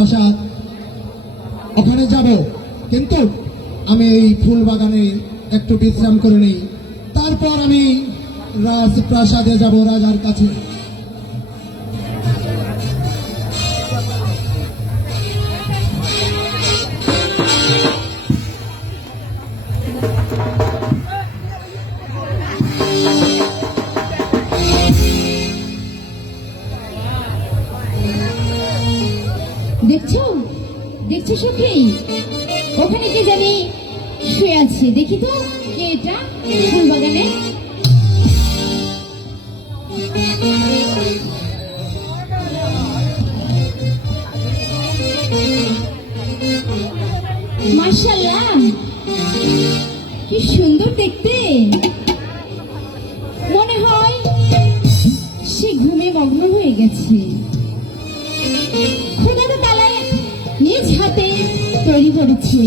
রাজপ্রাসাদ, ওখানে যাব। কিন্তু আমি এই ফুল বাগানে একটু বিশ্রাম করে নিই, তারপর আমি রাজপ্রাসাদে যাব রাজার কাছে। দেখছো দেখছো সখী, ওখানে কে জানি শুয়ে আছে। দেখি তো কে এটা ফুল বাগানে। মাশাআল্লাহ, কি সুন্দর দেখতে। মনে হয় সে ঘুমে মগ্ন হয়ে গেছে। খোদার তালায় নিজ হাতে তৈরি করেছে।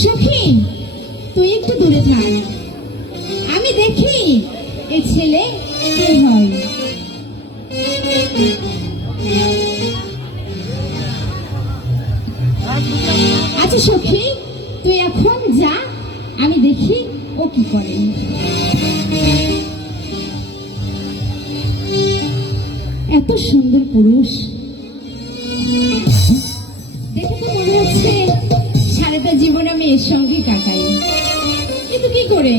সুখী, তুই একটু দূরে থাক, আমি দেখি এ ছেলে কে হয়। আচ্ছা সখী, তুই এখন যা, আমি দেখি ও কি করে। এত সুন্দর পুরুষ দেখে তো মনে হচ্ছে সারাটা জীবন আমি এর সঙ্গে কাটাই। কিন্তু কি করে,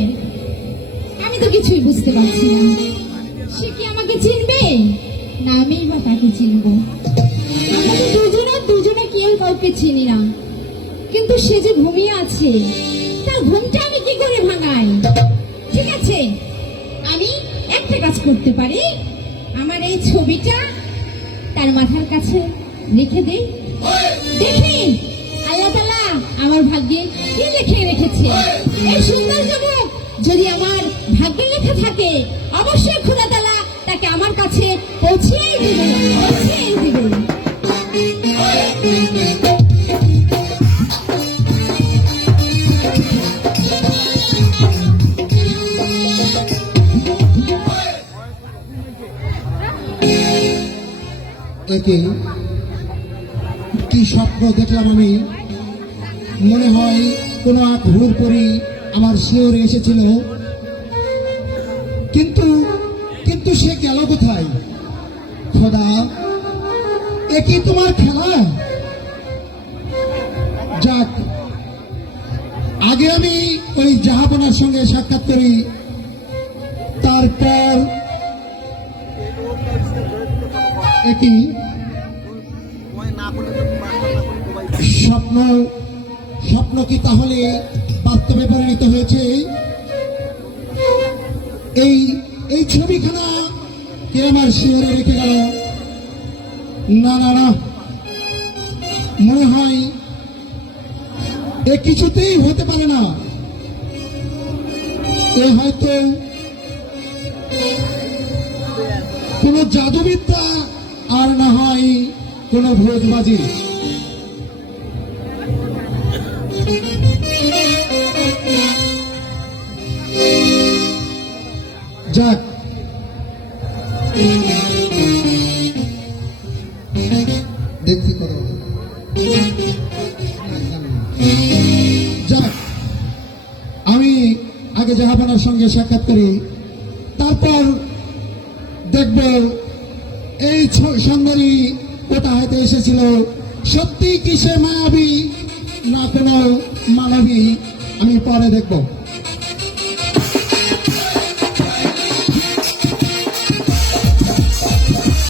আমি তো কিছুই বুঝতে পারছি না। সে কি আমাকে চিনবে, না আমি বা তাকে চিনবো? আমরা তো দুজনে কেউ কাউকে চিনি না। কিন্তু সে যে ঘুমিয়ে আছে, তার ঘুমটা আমি কি করে ভাঙাই? ঠিক আছে, আমি একটা কাজ করতে পারি, আমার এই ছবিটা তার মাথার কাছে লিখে দেই। দেখি আল্লাহ তাআলা আমার ভাগ্যে কি লিখে রেখেছে। এই সুন্দর যুবক যদি আমার ভাগ্যে লেখা থাকে, অবশ্যই খোদা তাআলা তাকে আমার কাছে পৌঁছেই দিবেন। কি স্বপ্ন দেখলাম আমি, মনে হয় কোনো এক হুড়পড়ি আমার শিওরে এসেছিল। কিন্তু কিন্তু সে গেল কোথায়? খোদা, এ কি তোমার খেলা? যাক, আগে আমি ওই জাহাপনার সঙ্গে সাক্ষাৎ করি, তারপর একই স্বপ্ন কি তাহলে বাস্তবে পরিণত হয়েছে? এই ছবিখানা কে আমার শিহরে রেখে গেল? না না না, মনে হয় এ কিছুতেই হতে পারে না। এ হয়তো কোন জাদুবিদ্যা, আর না হয় কোন ভোজবাজি। যাক, দেখছি কথা। যাক, আমি আগে জাহাপনার সঙ্গে সাক্ষাৎ করি, তারপর দেখব এই সুন্দরী কোথা হইতে এসেছিল। সত্যি কি সে মায়াবী না কোনো মানবী, আমি পরে দেখব।